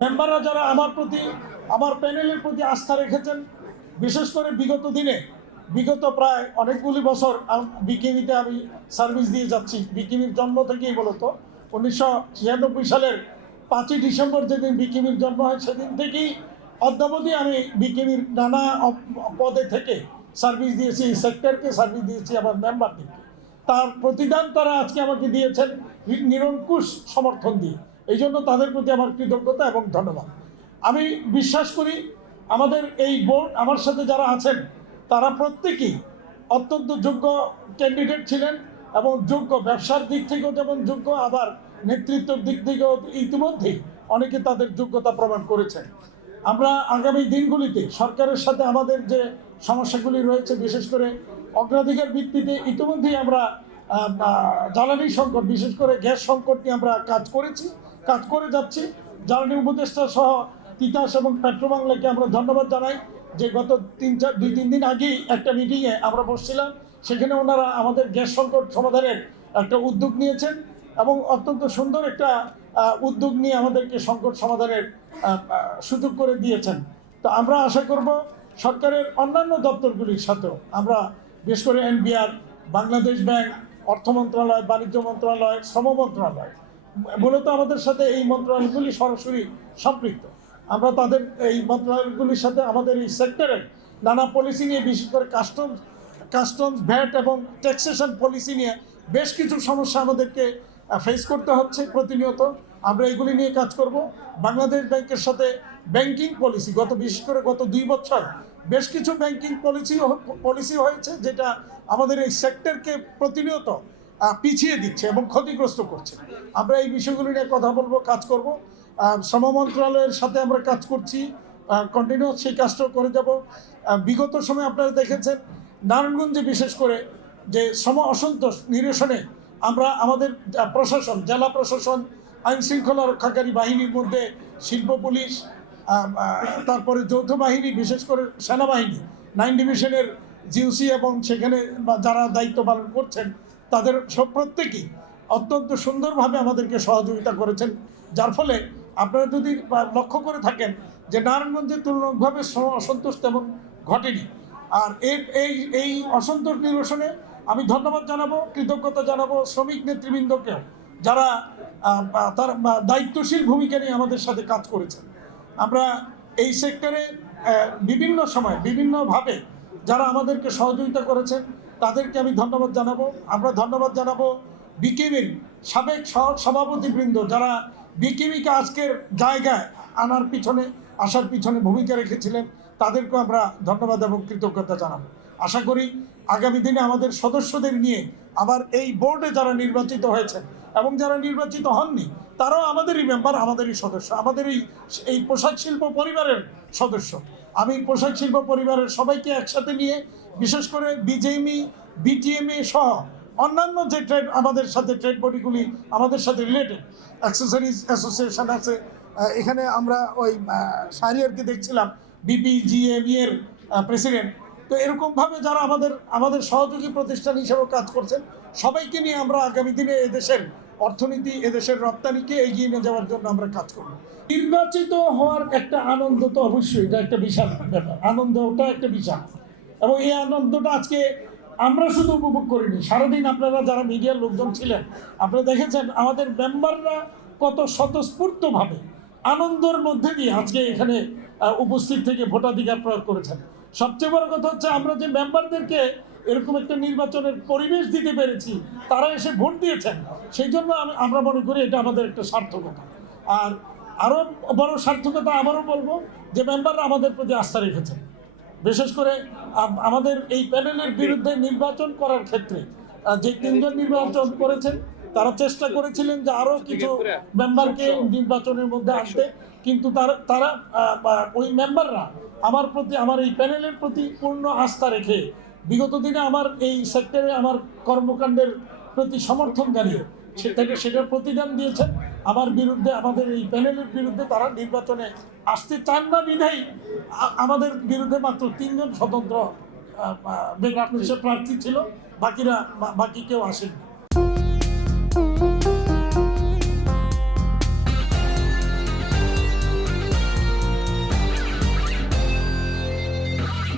মেম্বাররা যারা আমার প্রতি, আমার প্যানেলের প্রতি আস্থা রেখেছেন, বিশেষ করে বিগত দিনে, বিগত প্রায় অনেকগুলি বছর বিকিমিতে আমি সার্ভিস দিয়ে যাচ্ছি। বিকিমির জন্ম থেকেই মূলত 1996 সালের 5ই ডিসেম্বর যেদিন বিকিমির জন্ম হয় সেদিন থেকেই অদ্যাবধি আমি বিকিমির নানা পদে থেকে সার্ভিস দিয়েছি, সেক্টরকে সার্ভিস দিয়েছি আমার মেম্বারদেরকে। তার প্রতিদান তারা আজকে আমাকে দিয়েছেন নিরঙ্কুশ সমর্থন দিয়ে। এই জন্য তাদের প্রতি আমার কৃতজ্ঞতা এবং ধন্যবাদ। আমি বিশ্বাস করি আমাদের এই বোর্ড, আমার সাথে যারা আছেন তারা প্রত্যেকেই অত্যন্ত যোগ্য ক্যান্ডিডেট ছিলেন এবং যোগ্য, ব্যবসার দিক থেকেও যেমন যোগ্য, আবার নেতৃত্বের দিক থেকেও ইতিমধ্যেই অনেকে তাদের যোগ্যতা প্রমাণ করেছেন। আমরা আগামী দিনগুলিতে সরকারের সাথে আমাদের যে সমস্যাগুলি রয়েছে, বিশেষ করে অগ্রাধিকার ভিত্তিতে ইতিমধ্যেই আমরা জ্বালানি সংকট, বিশেষ করে গ্যাস সংকট নিয়ে আমরা কাজ করে যাচ্ছি। জ্বালানি উপদেষ্টা সহ তিতাস এবং পেট্রোবাংলাকে আমরা ধন্যবাদ জানাই যে গত 2-3 দিন আগেই একটা মিটিংয়ে আমরা বসছিলাম, সেখানে ওনারা আমাদের গ্যাস সংকট সমাধানের একটা উদ্যোগ নিয়েছেন এবং অত্যন্ত সুন্দর একটা উদ্যোগ নিয়ে আমাদেরকে সংকট সমাধানের সুযোগ করে দিয়েছেন। তো আমরা আশা করব সরকারের অন্যান্য দপ্তরগুলির সাথেও আমরা, বিশেষ করে এনবিআর, বাংলাদেশ ব্যাংক, অর্থ মন্ত্রণালয়, বাণিজ্য মন্ত্রণালয়, শ্রম মন্ত্রণালয়, মূলত আমাদের সাথে এই মন্ত্রণালয়গুলি সরাসরি সম্পৃক্ত। আমরা তাদের এই মন্ত্রণালয়গুলির সাথে আমাদের এই সেক্টরের নানা পলিসি নিয়ে, বিশেষ করে কাস্টমস, ভ্যাট এবং ট্যাক্সেশন পলিসি নিয়ে বেশ কিছু সমস্যা আমাদেরকে ফেস করতে হচ্ছে প্রতিনিয়ত। আমরা এগুলি নিয়ে কাজ করব। বাংলাদেশ ব্যাংকের সাথে ব্যাংকিং পলিসি, বিশেষ করে গত 2 বছর বেশ কিছু ব্যাংকিং পলিসি হয়েছে যেটা আমাদের এই সেক্টরকে প্রতিনিয়ত পিছিয়ে দিচ্ছে এবং ক্ষতিগ্রস্ত করছে। আমরা এই বিষয়গুলি নিয়ে কথা বলবো, কাজ করব। শ্রম মন্ত্রণালয়ের সাথে আমরা কাজ করছি, কন্টিনিউ সেই কাজটাও করে যাব। বিগত সময় আপনারা দেখেছেন নারায়ণগঞ্জে বিশেষ করে যে অসন্তোষ নিরসনে আমরা আমাদের প্রশাসন, জেলা প্রশাসন, আইন শৃঙ্খলা রক্ষাকারী বাহিনীর মধ্যে শিল্প পুলিশ, তারপরে যৌথ বাহিনী, বিশেষ করে সেনাবাহিনী 9 ডিভিশনের জিওসি এবং সেখানে যারা দায়িত্ব পালন করছেন তাদের প্রত্যেকেই অত্যন্ত সুন্দরভাবে আমাদেরকে সহযোগিতা করেছেন। যার ফলে আপনারা যদি লক্ষ্য করে থাকেন যে নারায়ণগঞ্জের তুলনামূলকভাবে অসন্তোষ তেমন ঘটেনি। আর এই অসন্তোষ নিরসনে আমি ধন্যবাদ জানাবো, কৃতজ্ঞতা জানাবো শ্রমিক নেতৃবৃন্দকেও, যারা তার দায়িত্বশীল ভূমিকা নিয়ে আমাদের সাথে কাজ করেছেন। আমরা এই সেক্টরে বিভিন্ন সময় বিভিন্নভাবে যারা আমাদেরকে সহযোগিতা করেছেন তাদেরকে আমি ধন্যবাদ জানাবো। আমরা ধন্যবাদ জানাবো বিকেবির সাবেক সভাপতিবৃন্দ, যারা বিকেবিকে আজকের জায়গায় আসার পিছনে ভূমিকা রেখেছিলেন, তাদেরকেও আমরা ধন্যবাদ এবং কৃতজ্ঞতা জানাবো। আশা করি আগামী দিনে আমাদের সদস্যদের নিয়ে আবার এই বোর্ডে যারা নির্বাচিত হয়েছেন এবং যারা নির্বাচিত হননি তারাও আমাদেরই মেম্বার, আমাদেরই সদস্য, আমাদের এই পোশাক শিল্প পরিবারের সদস্য। আমি পোশাক শিল্প পরিবারের সবাইকে একসাথে নিয়ে, বিশেষ করে বিজেএমই, বিটিএমএ সহ অন্যান্য যে আমাদের সাথে ট্রেড বডিগুলি আমাদের সাথে রিলেটেড, অ্যাক্সেসরিজ অ্যাসোসিয়েশন আছে, এখানে আমরা ওই শাহরিয়ারকে দেখছিলাম বিপিজিএমই এর প্রেসিডেন্ট। তো এরকমভাবে যারা আমাদের সহযোগী প্রতিষ্ঠান হিসেবে কাজ করছেন, সবাইকে নিয়ে আমরা আগামী দিনে এদেশের অর্থনীতি, এদেশের রপ্তানিকে এগিয়ে নিয়ে যাওয়ার জন্য আমরা কাজ করব। নির্বাচিত হওয়ার একটা আনন্দ তো অবশ্যই, এটা একটা বিশাল ব্যাপার, আনন্দটা একটা বিশাল। এবং এই আনন্দটা আজকে আমরা শুধু উপভোগ করিনি, সারাদিন আপনারা যারা মিডিয়ার লোকজন ছিলেন আপনারা দেখেছেন আমাদের মেম্বাররা কত স্বতঃস্ফূর্তভাবে আনন্দের মধ্যে দিয়ে আজকে এখানে উপস্থিত থেকে ভোটাধিকার প্রয়োগ করেছেন। সবচেয়ে বড় কথা হচ্ছে আমরা যে মেম্বারদেরকে এরকম একটা নির্বাচনের পরিবেশ দিতে পেরেছি, তারা এসে ভোট দিয়েছেন, সেই জন্য আমরা মনে করি এটা আমাদের একটা সার্থকতা। আর আরও বড় সার্থকতা আবারও বলবো যে মেম্বাররা আমাদের প্রতি আস্থা রেখেছেন। বিশেষ করে আমাদের এই প্যানেলের বিরুদ্ধে নির্বাচন করার ক্ষেত্রে যে 3 জন নির্বাচন করেছেন তারা চেষ্টা করেছিলেন যে আরও কিছু মেম্বারকে নির্বাচনের মধ্যে আনতে, কিন্তু তারা ওই মেম্বাররা আমার এই প্যানেলের প্রতি পূর্ণ আস্থা রেখে বিগত দিনে আমার এই সেক্টরে আমার কর্মকাণ্ডের প্রতি সমর্থন জানিয়ে সেটার প্রতিদান দিয়েছেন। আমার বিরুদ্ধে, আমাদের এই প্যানেলের বিরুদ্ধে তারা নির্বাচনে আসতে চান না বিধায় আমাদের বিরুদ্ধে মাত্র 3 জন স্বতন্ত্র প্রার্থী ছিল, বাকি কেউ আসেনি।